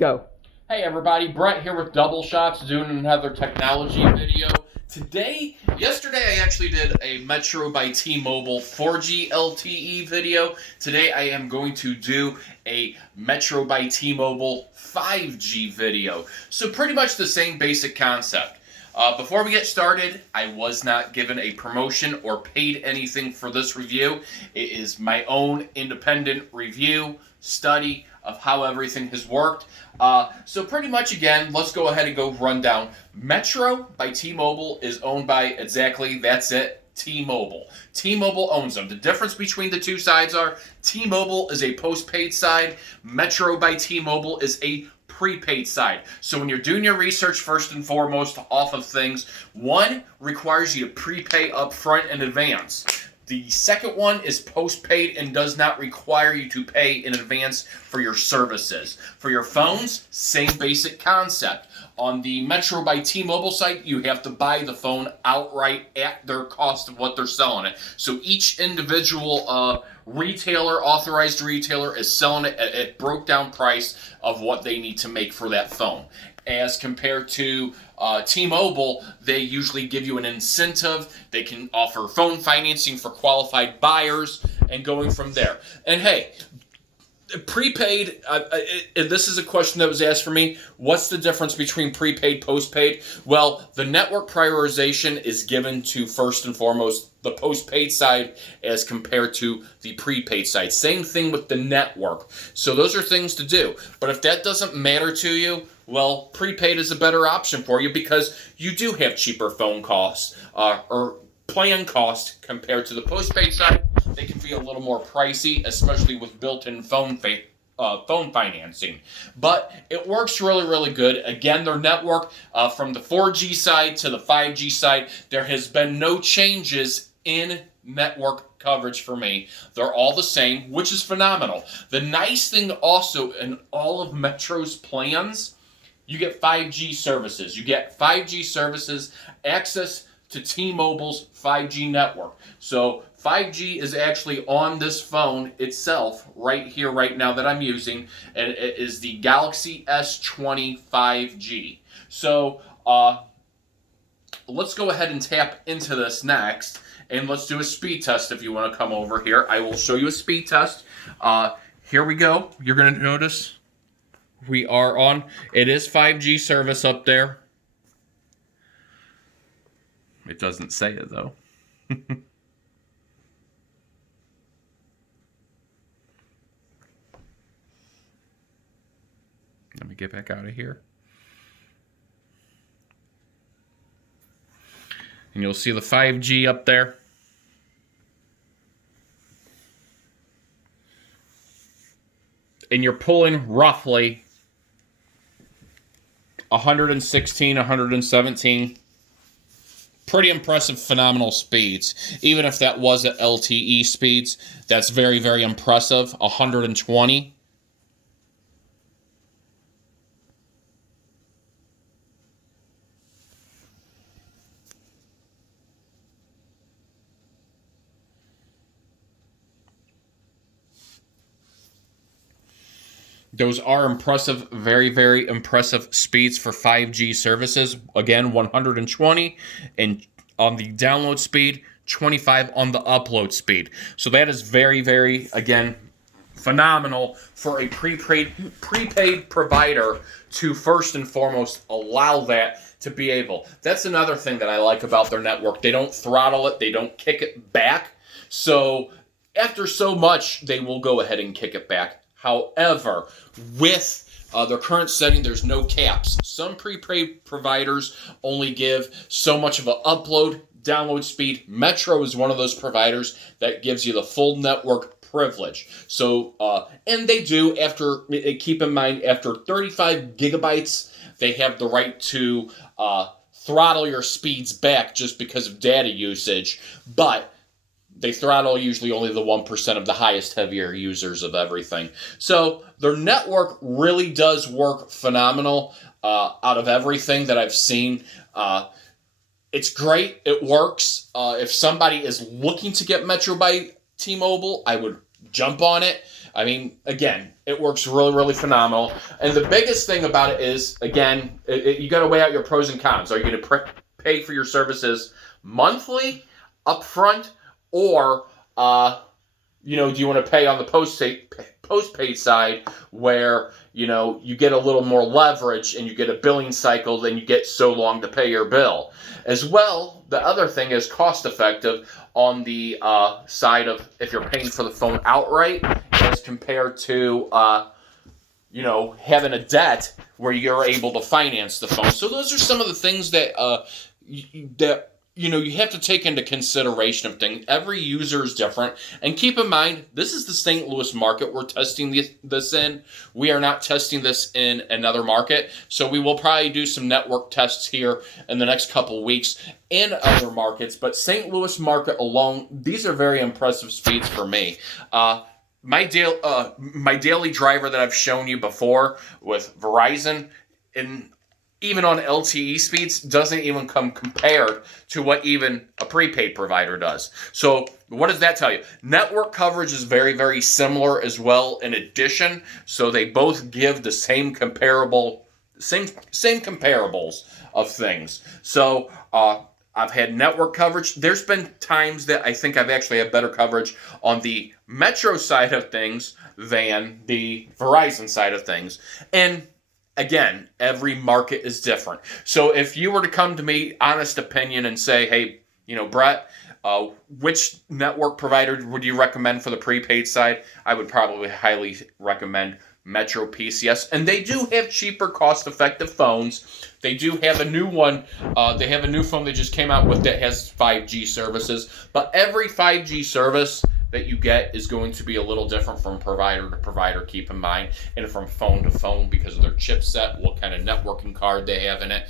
Go. Hey everybody, Brett here with Double Shots doing another technology video. Yesterday I actually did a Metro by T-Mobile 4G LTE video. Today I am going to do a Metro by T-Mobile 5G video. So pretty much the same basic concept. Before we get started, I was not given a promotion or paid anything for this review. It is my own independent review, study of how everything has worked. So pretty much again, let's go ahead and go run down. Metro by T-Mobile is owned by exactly, that's it, T-Mobile. T-Mobile owns them. The difference between the two sides are T-Mobile is a postpaid side, Metro by T-Mobile is a prepaid side. So when you're doing your research, first and foremost, off of things, one requires you to prepay upfront in advance. The second one is postpaid and does not require you to pay in advance for your services. For your phones, same basic concept. On the Metro by T-Mobile site, you have to buy the phone outright at their cost of what they're selling it. So each individual authorized retailer is selling it at a broke down price of what they need to make for that phone. As compared to T-Mobile, they usually give you an incentive. They can offer phone financing for qualified buyers and going from there. And hey, prepaid, this is a question that was asked for me. What's the difference between prepaid, postpaid? Well, the network prioritization is given to, first and foremost, the postpaid side as compared to the prepaid side. Same thing with the network. So those are things to do. But if that doesn't matter to you, well, prepaid is a better option for you because you do have cheaper phone costs or plan cost compared to the postpaid side. They can be a little more pricey, especially with built-in phone financing. But it works really, really good. Again, their network from the 4G side to the 5G side, there has been no changes in network coverage for me. They're all the same, which is phenomenal. The nice thing also in all of Metro's plans, you get 5G services. You get 5G services, access to T-Mobile's 5G network. So 5G is actually on this phone itself right here, right now that I'm using, and it is the Galaxy S20 5G. So let's go ahead and tap into this next, and let's do a speed test if you want to come over here. I will show you a speed test. Here we go. You're going to notice we are on, it is 5G service up there. It doesn't say it though. Let me get back out of here. And you'll see the 5G up there. And you're pulling roughly 116, 117. Pretty impressive, phenomenal speeds. Even if that was at LTE speeds, that's very, very impressive. 120. Those are impressive, very, very impressive speeds for 5G services. Again, 120 and on the download speed, 25 on the upload speed. So that is very, very, again, phenomenal for a prepaid provider to first and foremost allow that to be able. That's another thing that I like about their network. They don't throttle it. They don't kick it back. So after so much, they will go ahead and kick it back. However, with their current setting, there's no caps. Some prepaid providers only give so much of an upload, download speed. Metro is one of those providers that gives you the full network privilege. So, and they do, keep in mind, after 35 gigabytes, they have the right to throttle your speeds back just because of data usage. But they throttle usually only the 1% of the highest, heavier users of everything. So their network really does work phenomenal out of everything that I've seen. It's great. It works. If somebody is looking to get Metro by T-Mobile, I would jump on it. I mean, again, it works really, really phenomenal. And the biggest thing about it is, again, you got to weigh out your pros and cons. Are you going to pay for your services monthly, upfront, or do you want to pay on the postpaid side where you get a little more leverage and you get a billing cycle, then you get so long to pay your bill. As well, the other thing is cost effective on the side of if you're paying for the phone outright as compared to having a debt where you're able to finance the phone. So those are some of the things that you have to take into consideration of things. Every user is different. And keep in mind, this is the St. Louis market we're testing this in. We are not testing this in another market. So we will probably do some network tests here in the next couple weeks in other markets. But St. Louis market alone, these are very impressive speeds for me. My daily driver that I've shown you before with Verizon, and even on LTE speeds, doesn't even come compared to what even a prepaid provider does. So what does that tell you? Network coverage is very, very similar as well in addition. So they both give the same comparables of things. So I've had network coverage. There's been times that I think I've actually had better coverage on the Metro side of things than the Verizon side of things. And again, every market is different. So if you were to come to me, honest opinion, and say, hey, Brett, which network provider would you recommend for the prepaid side? I would probably highly recommend Metro PCS. And they do have cheaper, cost-effective phones. They do have a new one. They have a new phone they just came out with that has 5G services. But every 5G service that you get is going to be a little different from provider to provider, keep in mind, and from phone to phone because of their chipset, what kind of networking card they have in it,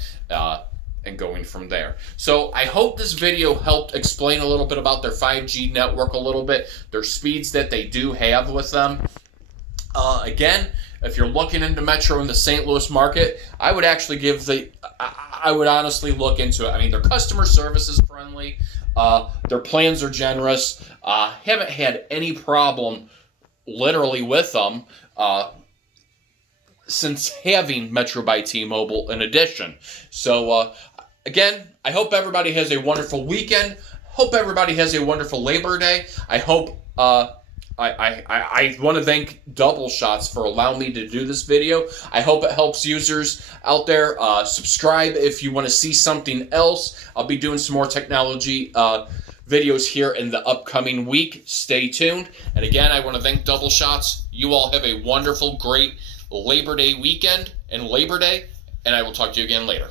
and going from there. So I hope this video helped explain a little bit about their 5G network a little bit, their speeds that they do have with them. Again, if you're looking into Metro in the St. Louis market, I would actually I would honestly look into it. I mean, their customer service is friendly. Their plans are generous. Haven't had any problem literally with them since having Metro by T-Mobile in addition. So again, I hope everybody has a wonderful weekend. Hope everybody has a wonderful Labor Day. I hope I want to thank Double Shots for allowing me to do this video. I hope it helps users out there. Subscribe if you want to see something else. I'll be doing some more technology videos here in the upcoming week. Stay tuned. And again, I want to thank Double Shots. You all have a wonderful, great Labor Day weekend and Labor Day. And I will talk to you again later.